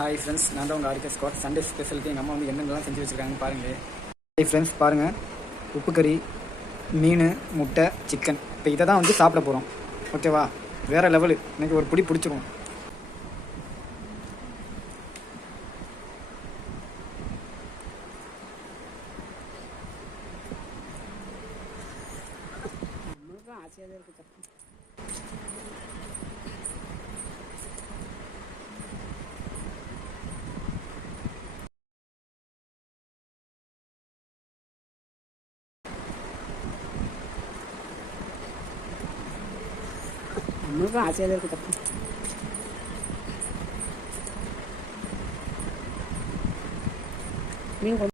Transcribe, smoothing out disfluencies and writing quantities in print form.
Hi friends, நான் தான் உங்கள் ஆர்கே ஸ்குவாட். சண்டே ஸ்பெஷலுக்கு எங்கள் அம்மா வந்து என்னென்னலாம் செஞ்சு வச்சுருக்காங்கன்னு பாருங்களேன். ஹாய் ஃப்ரெண்ட்ஸ், பாருங்கள், உப்பு கறி, மீன், முட்டை, சிக்கன். இப்போ இதை தான் வந்து சாப்பிட போகிறோம். ஓகேவா? வேறு லெவலு. இன்றைக்கி ஒரு பிடி பிடிச்சிருவோம். ஆசையாக இருக்குது. நம்மளுக்கும் ஆசையாக இருக்குது. தப்பு மீன் குழம்பு